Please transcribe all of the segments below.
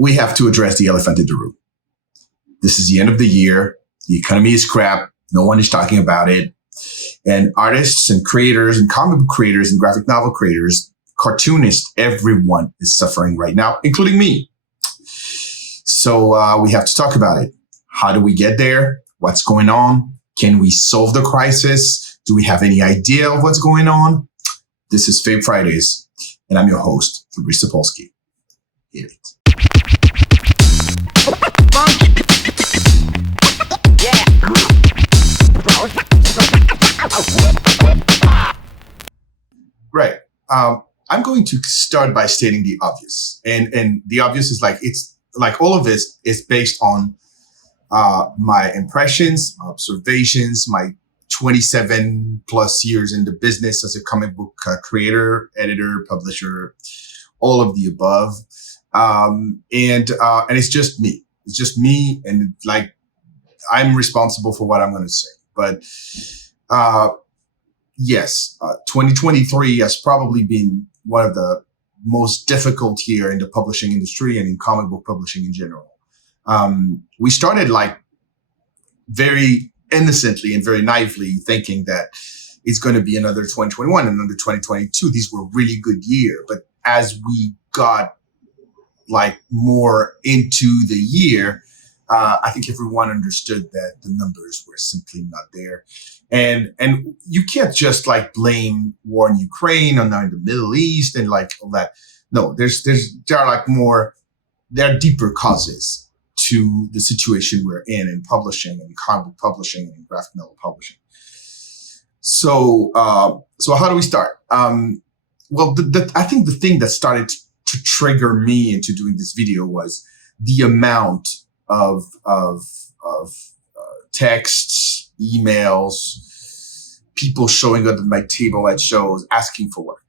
we have to address the elephant in the room. This is the end of the year. The economy is crap. No one is talking about it. And artists and creators and comic book creators and graphic novel creators, cartoonists, everyone is suffering right now, including me. So we have to talk about it. How do we get there? What's going on? Can we solve the crisis? Do we have any idea of what's going on? This is Fab Fridays, and I'm your host, Fabrice Sapolsky. Hit it. Right. I'm going to start by stating the obvious. And the obvious is it's like all of this is based on my impressions, my observations, my 27 plus years in the business as a comic book creator, editor, publisher, all of the above. And it's just me. It's just me. And I'm responsible for what I'm going to say. But yes, 2023 has probably been one of the most difficult year in the publishing industry and in comic book publishing in general. We started very innocently and very naively thinking that it's going to be another 2021 and another 2022. These were really good year. But as we got more into the year, I think everyone understood that the numbers were simply not there. And you can't just blame war in Ukraine or now in the Middle East and all that. No, there are deeper causes to the situation we're in publishing and comic book publishing and graphic novel publishing. So how do we start? Well, I think the thing that started to trigger me into doing this video was the amount of texts, emails, people showing up at my table at shows asking for work.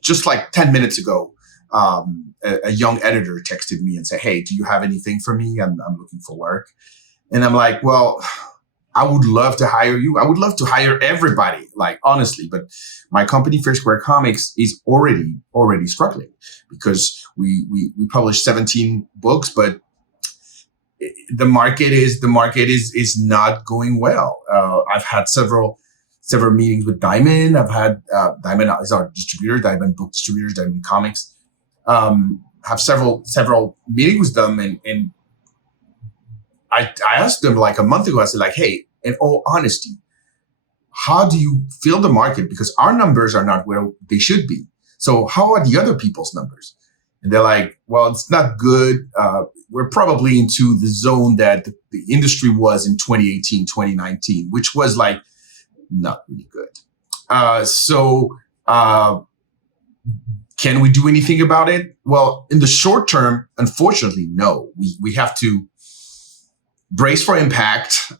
Just 10 minutes ago, a young editor texted me and said, "Hey, do you have anything for me? I'm looking for work." And I'm like, well, I would love to hire you. I would love to hire everybody, honestly. But my company, FairSquare Comics, is already struggling because we publish 17 books, but the market is not going well. I've had several meetings with Diamond. I've had Diamond is our distributor, Diamond Book Distributors, Diamond Comics. Have several meetings with them, and I asked them a month ago. I said hey, in all honesty, how do you feel the market? Because our numbers are not where they should be. So how are the other people's numbers? And they're like, well, it's not good. We're probably into the zone that the industry was in 2018, 2019, which was not really good. Can we do anything about it? Well, in the short term, unfortunately, no. We have to brace for impact,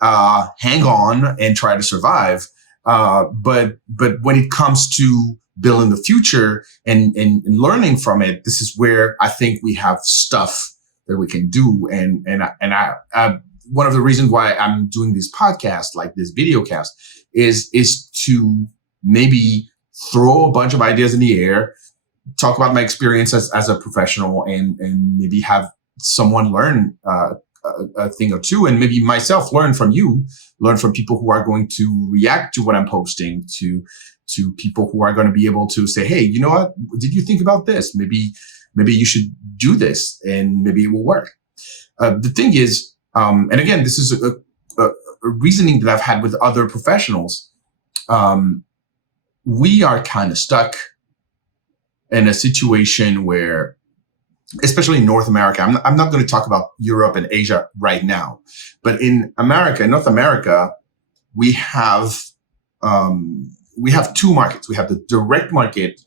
hang on, and try to survive. But when it comes to building the future and learning from it, this is where I think we have stuff that we can do. And I one of the reasons why I'm doing this podcast, this video cast, is to maybe throw a bunch of ideas in the air, talk about my experience as a professional, and maybe have someone learn a thing or two, and maybe myself learn from people who are going to react to what I'm posting, to people who are going to be able to say, hey, you know what? Did you think about this? Maybe you should do this and maybe it will work. The thing is, and again, this is a reasoning that I've had with other professionals. We are kind of stuck in a situation where, especially in North America, I'm not going to talk about Europe and Asia right now, but in North America, we have two markets. We have the direct market,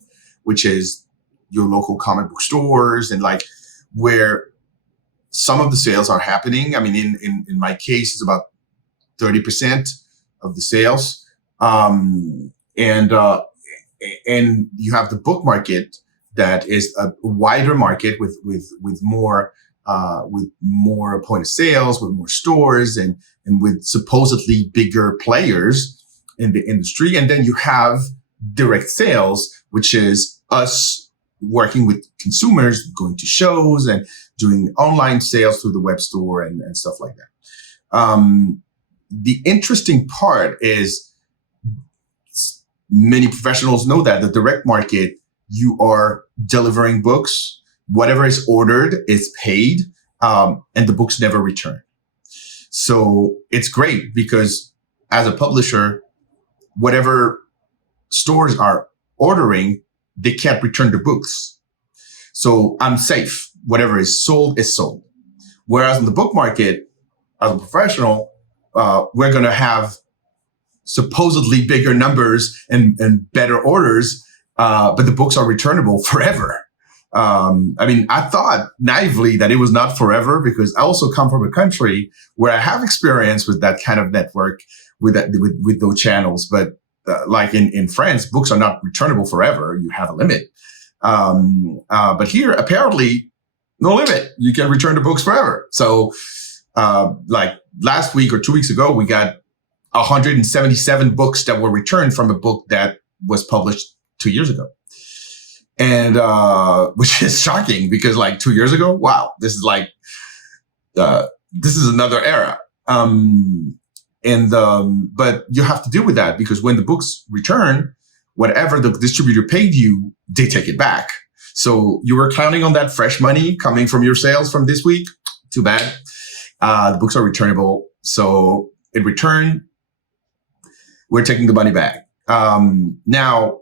which is your local comic book stores and where some of the sales are happening. I mean, in my case, it's about 30% of the sales. And you have the book market that is a wider market with more point of sales, with more stores, and with supposedly bigger players in the industry. And then you have direct sales, which is us working with consumers, going to shows and doing online sales through the web store and stuff like that. The interesting part is many professionals know that the direct market, you are delivering books, whatever is ordered is paid, and the books never return. So it's great because as a publisher, whatever stores are ordering, they can't return the books. So I'm safe. Whatever is sold is sold. Whereas in the book market, as a professional, we're going to have supposedly bigger numbers and better orders, but the books are returnable forever. I mean, I thought naively that it was not forever because I also come from a country where I have experience with that kind of network with those channels. But like in France, books are not returnable forever. You have a limit. But here, apparently, no limit. You can return the books forever. So like last week or 2 weeks ago, we got 177 books that were returned from a book that was published 2 years ago. And, which is shocking because like 2 years ago, wow, this is like, this is another era. But you have to deal with that because when the books return, whatever the distributor paid you, they take it back. So you were counting on that fresh money coming from your sales from this week. Too bad. The books are returnable. So it returned. We're taking the money back. Now,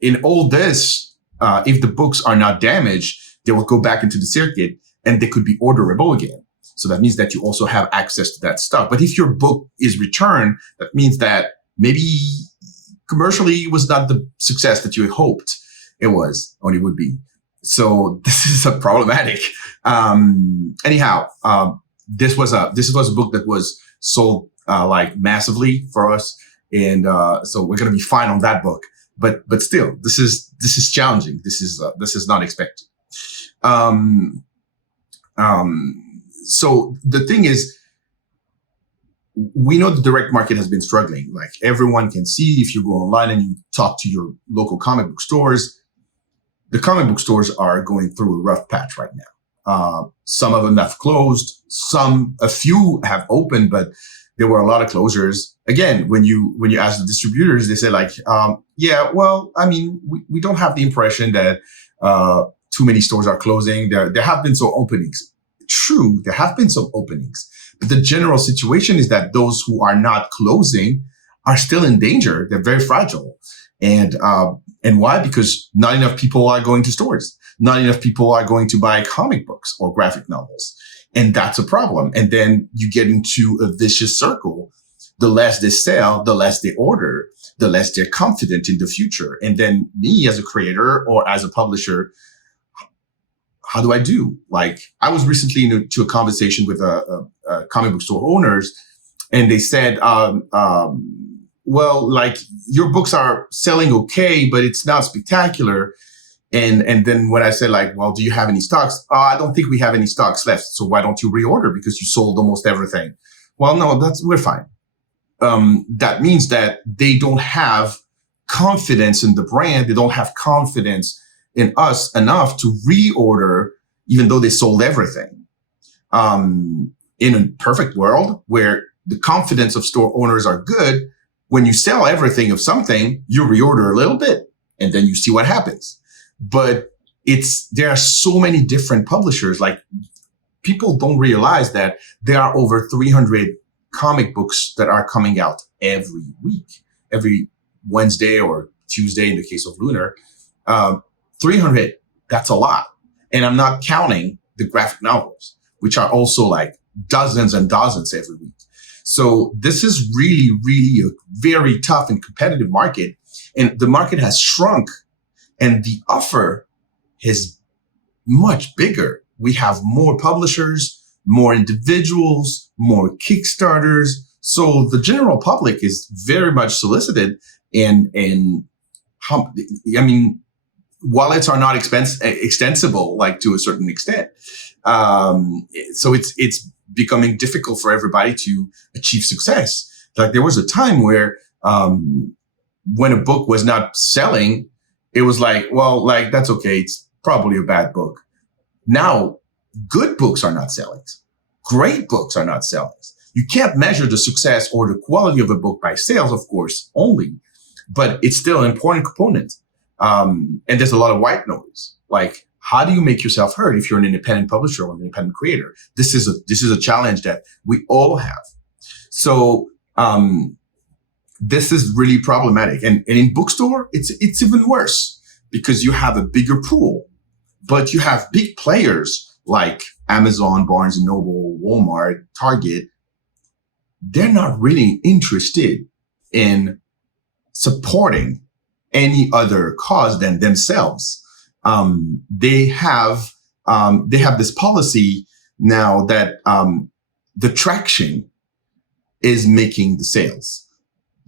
in all this, if the books are not damaged, they will go back into the circuit and they could be orderable again. So that means that you also have access to that stock. But if your book is returned, that means that maybe commercially it was not the success that you had hoped it was, or it would be. So this is a problematic. Anyhow, this was a book that was sold like massively for us, and so we're gonna be fine on that book. But still, this is challenging. This is not expected. So the thing is, we know the direct market has been struggling. Like everyone can see if you go online and you talk to your local comic book stores, the comic book stores are going through a rough patch right now. Some of them have closed. A few have opened, but there were a lot of closures. Again, when you ask the distributors, they say like, yeah, well, I mean, we don't have the impression that too many stores are closing. There have been some openings. True, there have been some openings, but the general situation is that those who are not closing are still in danger. They're very fragile. And why? Because not enough people are going to stores. Not enough people are going to buy comic books or graphic novels. And that's a problem. And then you get into a vicious circle. The less they sell, the less they order, the less they're confident in the future. And then me as a creator or as a publisher, how do I do? Like I was recently into a conversation with a comic book store owners, and they said, well, like your books are selling okay, but it's not spectacular. And then when I said like, well, do you have any stocks? I don't think we have any stocks left. So why don't you reorder? Because you sold almost everything. Well, no, we're fine. That means that they don't have confidence in the brand. They don't have confidence in us enough to reorder, even though they sold everything. In a perfect world where the confidence of store owners are good, when you sell everything of something, you reorder a little bit and then you see what happens. But there are so many different publishers. Like people don't realize that there are over 300 comic books that are coming out every week, every Wednesday or Tuesday in the case of Lunar. 300, that's a lot. And I'm not counting the graphic novels, which are also like dozens and dozens every week. So this is really, really a very tough and competitive market. And the market has shrunk and the offer is much bigger. We have more publishers, more individuals, more Kickstarters. So the general public is very much solicited. And I mean, wallets are not extensible, like to a certain extent. So it's becoming difficult for everybody to achieve success. Like there was a time where, when a book was not selling, it was like, well, like, that's okay. It's probably a bad book. Now, good books are not selling. Great books are not selling. You can't measure the success or the quality of a book by sales, of course, only, but it's still an important component. And there's a lot of white noise. Like, how do you make yourself heard if you're an independent publisher or an independent creator? This is a challenge that we all have. So, this is really problematic. And in bookstore, it's even worse because you have a bigger pool, but you have big players like Amazon, Barnes and Noble, Walmart, Target. They're not really interested in supporting any other cause than themselves. They have this policy now that the traction is making the sales.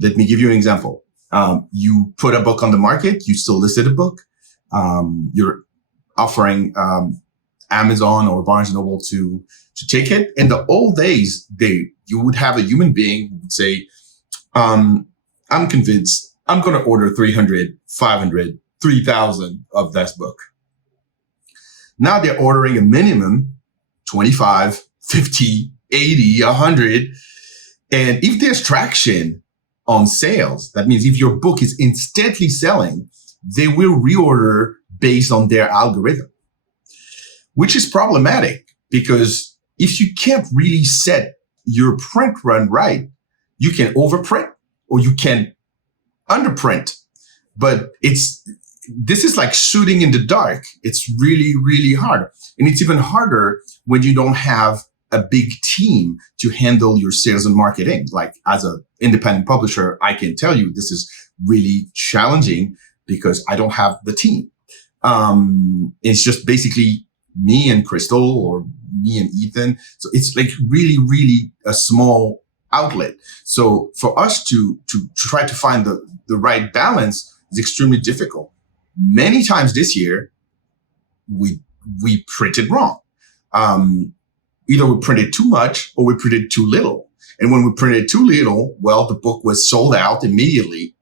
Let me give you an example. You put a book on the market, you solicit a book, you're offering Amazon or Barnes and Noble to take it. In the old days, you would have a human being who would say, I'm convinced I'm going to order 300, 500, 3,000 of this book. Now they're ordering a minimum 25, 50, 80, 100. And if there's traction on sales, that means if your book is instantly selling, they will reorder based on their algorithm, which is problematic because if you can't really set your print run right, you can overprint or you can underprint. But this is like shooting in the dark. It's really, really hard. And it's even harder when you don't have a big team to handle your sales and marketing. Like as an independent publisher, I can tell you this is really challenging because I don't have the team. It's just basically me and Crystal or me and Ethan. So it's like really, really a small outlet. So for us to try to find the right balance is extremely difficult. Many times this year, we printed wrong. Either we printed too much or we printed too little. And when we printed too little, well, the book was sold out immediately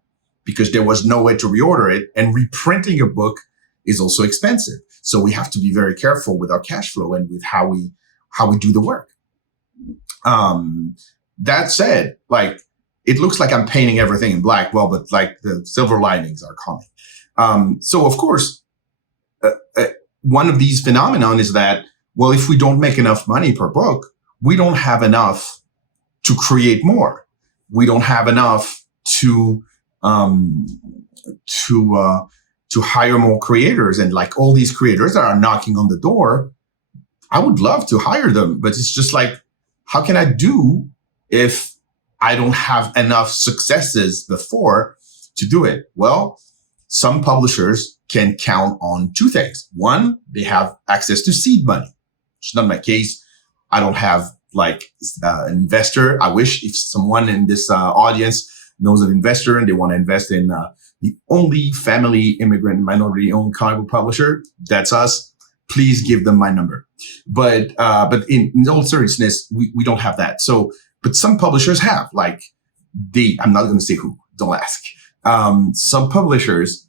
because there was no way to reorder it. And reprinting a book is also expensive. So we have to be very careful with our cash flow and with how we do the work. That said, like, it looks like I'm painting everything in black. Well, but like the silver linings are coming. So of course, one of these phenomenon is that, well, if we don't make enough money per book, we don't have enough to create more. We don't have enough to hire more creators. And like all these creators that are knocking on the door, I would love to hire them, but it's just like, how can I do if I don't have enough successes before to do it? Well, some publishers can count on two things. One, they have access to seed money, which is not my case. I don't have like an investor. I wish if someone in this audience knows an investor and they want to invest in the only family immigrant and minority owned comic book publisher, that's us. Please give them my number. But in all seriousness, we don't have that. So, but some publishers have, like I'm not going to say who, don't ask. Some publishers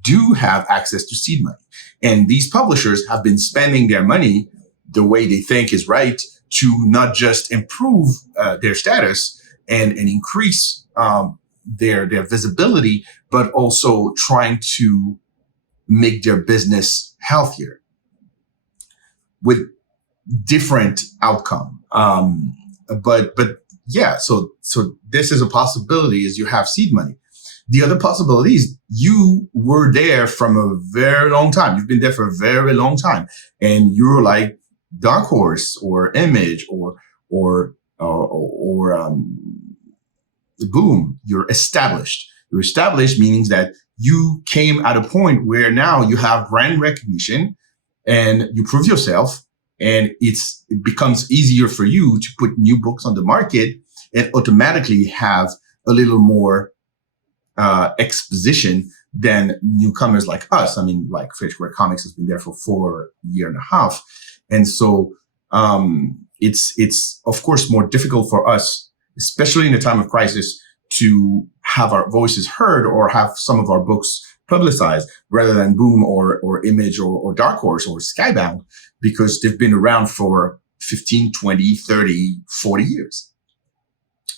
do have access to seed money. And these publishers have been spending their money the way they think is right to not just improve their status and increase their visibility, but also trying to make their business healthier with different outcome. But yeah, so this is a possibility is you have seed money. The other possibility is you were there from a very long time. You've been there for a very long time and you're like Dark Horse or Image or Boom. You're established. You're established meaning that you came at a point where now you have brand recognition and you prove yourself, and it becomes easier for you to put new books on the market and automatically have a little more exposition than newcomers like us. I mean, like FairSquare Comics has been there for 4 years and a half. And so it's of course more difficult for us, especially in a time of crisis, to have our voices heard or have some of our books publicized rather than Boom or Image or Dark Horse or Skybound, because they've been around for 15, 20, 30, 40 years.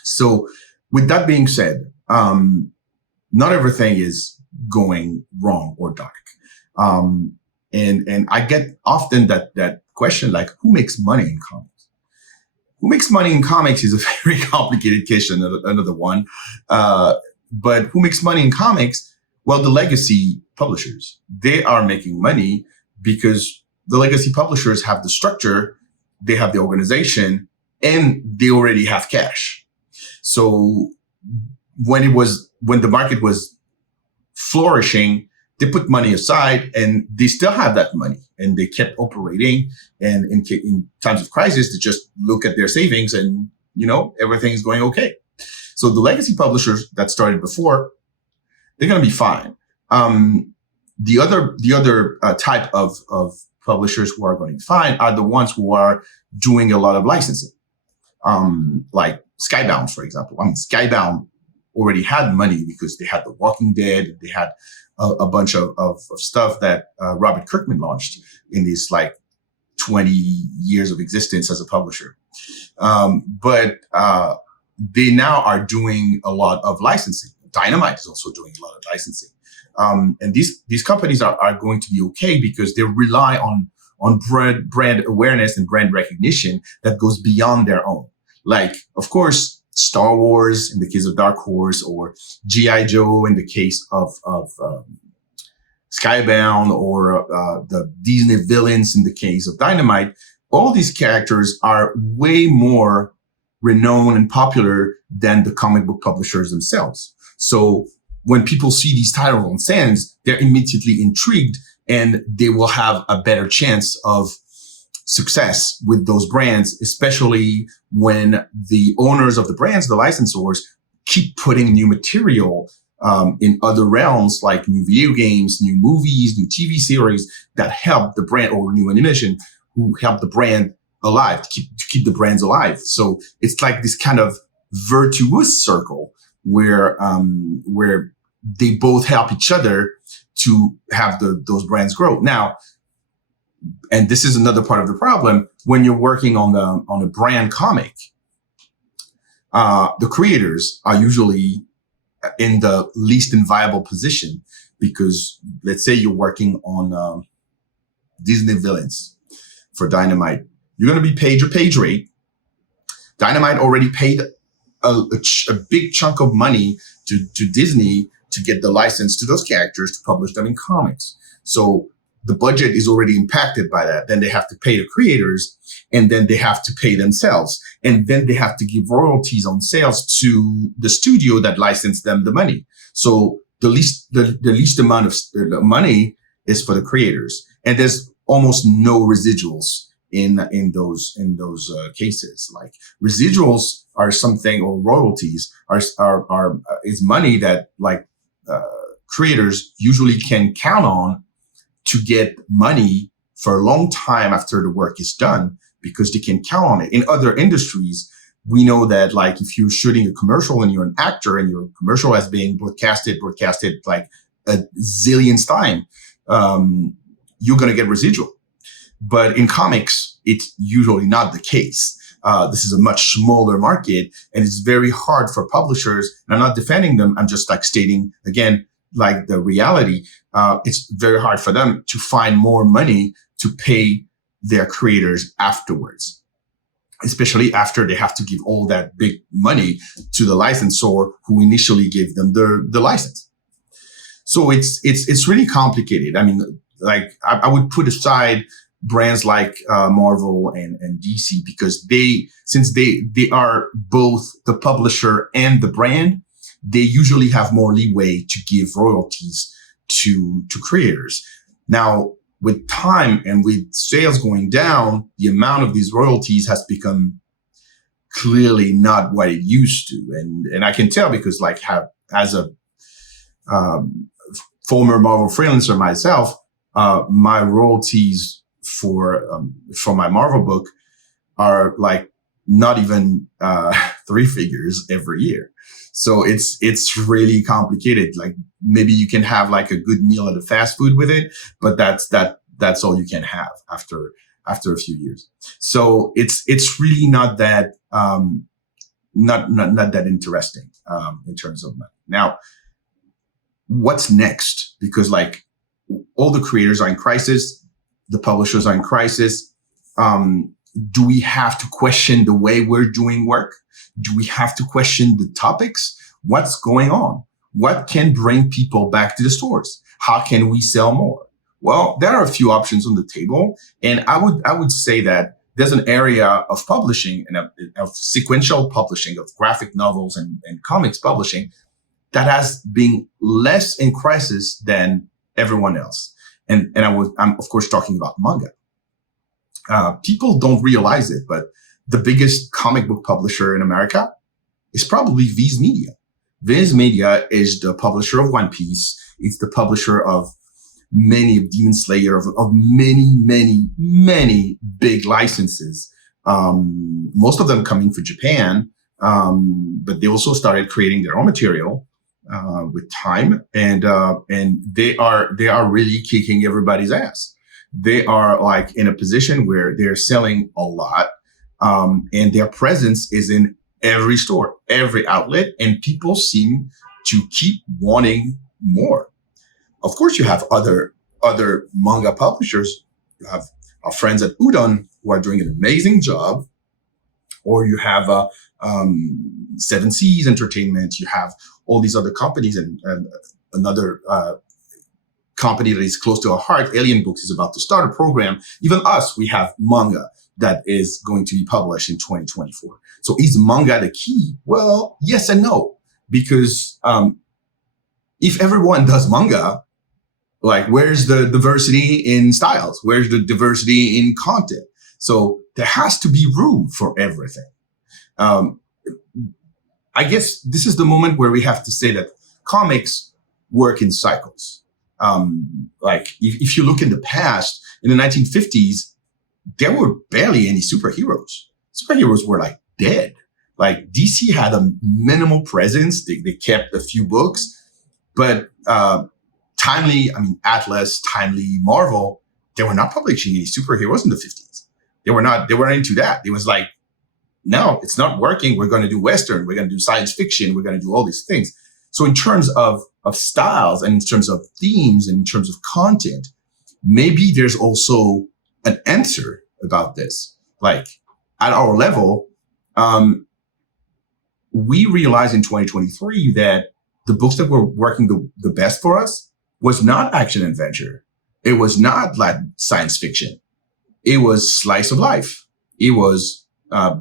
So with that being said, not everything is going wrong or dark. And I get often that question, like, who makes money in comics? Who makes money in comics is a very complicated question, another one. But who makes money in comics? Well, the legacy publishers. They are making money because the legacy publishers have the structure, they have the organization, and they already have cash. So when the market was flourishing, they put money aside and they still have that money and they kept operating. And in times of crisis, they just look at their savings and, everything's going okay. So the legacy publishers that started before, they're going to be fine. The other type of publishers who are going to be fine are the ones who are doing a lot of licensing, like Skybound, for example. Skybound already had money because they had The Walking Dead. They had a bunch of stuff that Robert Kirkman launched in these 20 years of existence as a publisher. But they now are doing a lot of licensing. Dynamite is also doing a lot of licensing. And these companies are going to be okay because they rely on brand awareness and brand recognition that goes beyond their own. Like, of course, Star Wars in the case of Dark Horse, or G.I. Joe in the case of Skybound, or the Disney villains in the case of Dynamite. All these characters are way more renowned and popular than the comic book publishers themselves. So when people see these titles on stands, they're immediately intrigued and they will have a better chance of success with those brands, especially when the owners of the brands, the licensors, keep putting new material in other realms, like new video games, new movies, new TV series that help the brand, or new animation who help the brand alive, to keep the brands alive. So it's like this kind of virtuous circle where they both help each other to have those brands grow. Now, and this is another part of the problem, when you're working on a brand comic, the creators are usually in the least viable position, because let's say you're working on Disney villains for Dynamite. You're going to be paid your page rate. Dynamite already paid a big chunk of money to Disney to get the license to those characters to publish them in comics. So the budget is already impacted by that. Then they have to pay the creators, and then they have to pay themselves. And then they have to give royalties on sales to the studio that licensed them the money. So the least amount of money is for the creators. And there's almost no residuals in those cases. Like, residuals are something, or royalties is money that creators usually can count on to get money for a long time after the work is done, because they can count on it. In other industries, we know that, like, if you're shooting a commercial and you're an actor and your commercial has been broadcasted like a zillionth time, you're going to get residual. But in comics, it's usually not the case. This is a much smaller market, and it's very hard for publishers. And I'm not defending them. I'm just stating again, the reality. It's very hard for them to find more money to pay their creators afterwards, especially after they have to give all that big money to the licensor who initially gave them the license. So it's really complicated. I mean, I would put aside brands like Marvel and DC, because since they are both the publisher and the brand, they usually have more leeway to give royalties to creators. Now, with time and with sales going down, the amount of these royalties has become clearly not what it used to. And I can tell, because as a former Marvel freelancer myself, my royalties for my Marvel book are not even three figures every year. So it's really complicated. Like maybe you can have like a good meal at a fast food with it, but that's all you can have after a few years. So it's really not that not that interesting in terms of money. Now, what's next? Because like all the creators are in crisis, the publishers are in crisis. Do we have to question the way we're doing work? Do we have to question the topics? What's going on? What can bring people back to the stores? How can we sell more? Well, there are a few options on the table. And I would say that there's an area of publishing and of sequential publishing of graphic novels and comics publishing that has been less in crisis than everyone else. And I'm of course talking about manga. People don't realize it, but the biggest comic book publisher in America is probably Viz Media. Viz Media is the publisher of One Piece. It's the publisher of many of Demon Slayer, of many big licenses. Most of them coming from Japan. But they also started creating their own material, with time. And they are really kicking everybody's ass. They are like in a position where they're selling a lot. And their presence is in every store, every outlet, and people seem to keep wanting more. Of course, you have other manga publishers. You have our friends at Udon who are doing an amazing job, or you have Seven Seas Entertainment. You have all these other companies, and another company that is close to our heart, Alien Books, is about to start a program. Even us, we have manga that is going to be published in 2024. So is manga the key? Well, yes and no, because if everyone does manga, like where's the diversity in styles? Where's the diversity in content? So there has to be room for everything. I guess this is the moment where we have to say that comics work in cycles. Like if you look in the past, in the 1950s, there were barely any superheroes. Superheroes were like dead. Like DC had a minimal presence. They kept a few books, but Timely, Atlas, Timely, Marvel, they were not publishing any superheroes in the 50s. They weren't into that. It was like, no, it's not working. We're going to do Western. We're going to do science fiction. We're going to do all these things. So in terms of styles and in terms of themes and in terms of content, maybe there's also an answer about this. Like at our level, we realized in 2023 that the books that were working the best for us was not action adventure. It was not like science fiction. It was slice of life. It was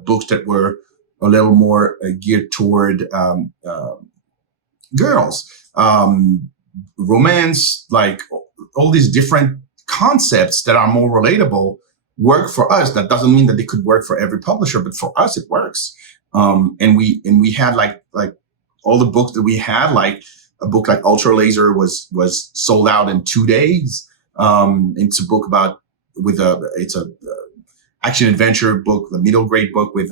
books that were a little more geared toward girls, romance, like all these different concepts that are more relatable work for us. That doesn't mean that they could work for every publisher, but for us, it works. And we had like all the books that we had, like a book like Ultra Laser was sold out in 2 days. It's a book it's a action adventure book, the middle grade book with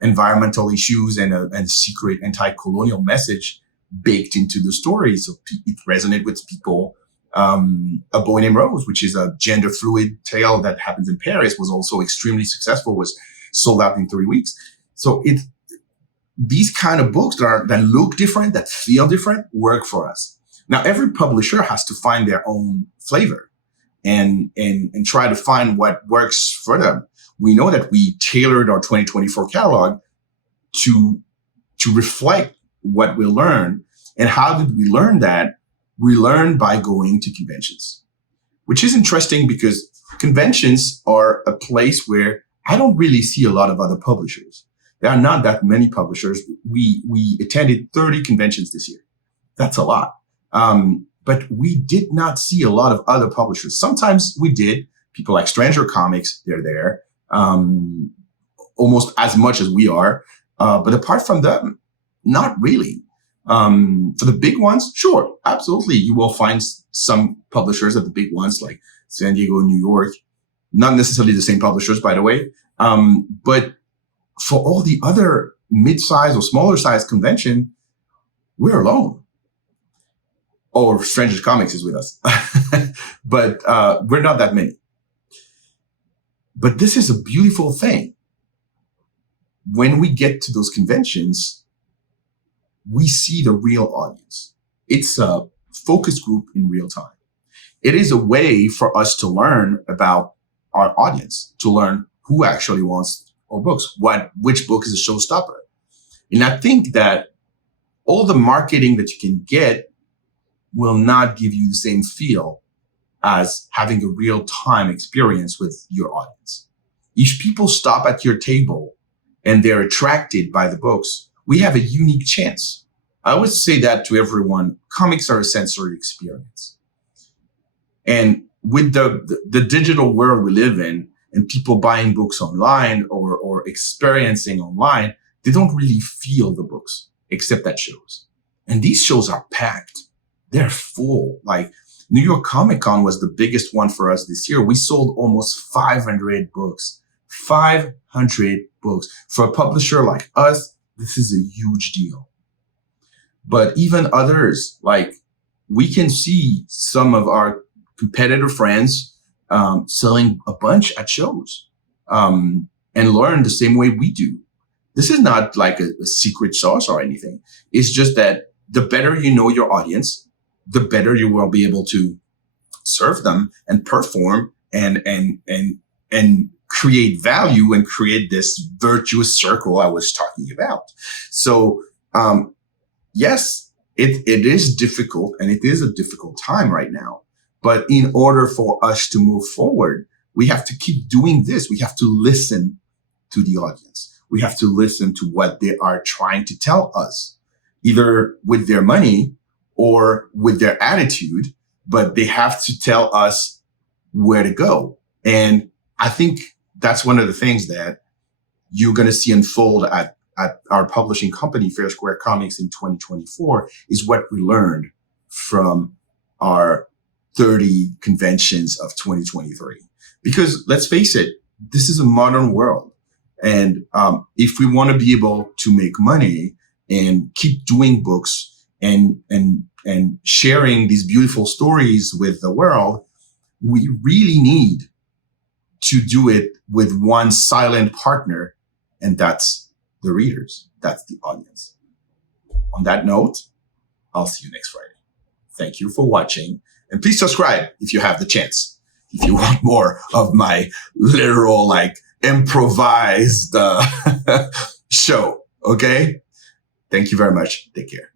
environmental issues and a secret anti-colonial message baked into the story. So it resonated with people. A Boy Named Rose, which is a gender fluid tale that happens in Paris, was also extremely successful, was sold out in 3 weeks. So these kind of books that look different, that feel different, work for us. Now, every publisher has to find their own flavor and try to find what works for them. We know that we tailored our 2024 catalog to reflect what we learned. And how did we learn that? We learned by going to conventions, which is interesting because conventions are a place where I don't really see a lot of other publishers. There are not that many publishers. We attended 30 conventions this year. That's a lot. But we did not see a lot of other publishers. Sometimes we did. People like Stranger Comics, they're there, almost as much as we are. But apart from them, not really. For the big ones, sure, absolutely. You will find some publishers at the big ones like San Diego, New York, not necessarily the same publishers, by the way. But for all the other mid-size or smaller size convention, we're alone. Or Stranger Comics is with us. But we're not that many. But this is a beautiful thing. When we get to those conventions, we see the real audience. It's a focus group in real time. It is a way for us to learn about our audience, to learn who actually wants our books, which book is a showstopper. And I think that all the marketing that you can get will not give you the same feel as having a real-time experience with your audience. If people stop at your table and they're attracted by the books, we have a unique chance. I always say that to everyone. Comics are a sensory experience. And with the digital world we live in and people buying books online or experiencing online, they don't really feel the books except at shows. And these shows are packed. They're full. Like New York Comic Con was the biggest one for us this year. We sold almost 500 books. 500 books. For a publisher like us, this is a huge deal. But even others, like we can see some of our competitor friends selling a bunch at shows and learn the same way we do. This is not like a secret sauce or anything. It's just that the better you know your audience, the better you will be able to serve them and perform and create value and create this virtuous circle I was talking about. So, yes, it is difficult and it is a difficult time right now. But in order for us to move forward, we have to keep doing this. We have to listen to the audience. We have to listen to what they are trying to tell us, either with their money or with their attitude, but they have to tell us where to go. And I think that's one of the things that you're going to see unfold at our publishing company, FairSquare Comics, in 2024, is what we learned from our 30 conventions of 2023. Because let's face it, this is a modern world. And if we want to be able to make money and keep doing books and sharing these beautiful stories with the world, we really need to do it with one silent partner, and that's the readers. That's the audience. On that note, I'll see you next Friday. Thank you for watching, and please subscribe if you have the chance. If you want more of my literal, improvised show, okay? Thank you very much. Take care.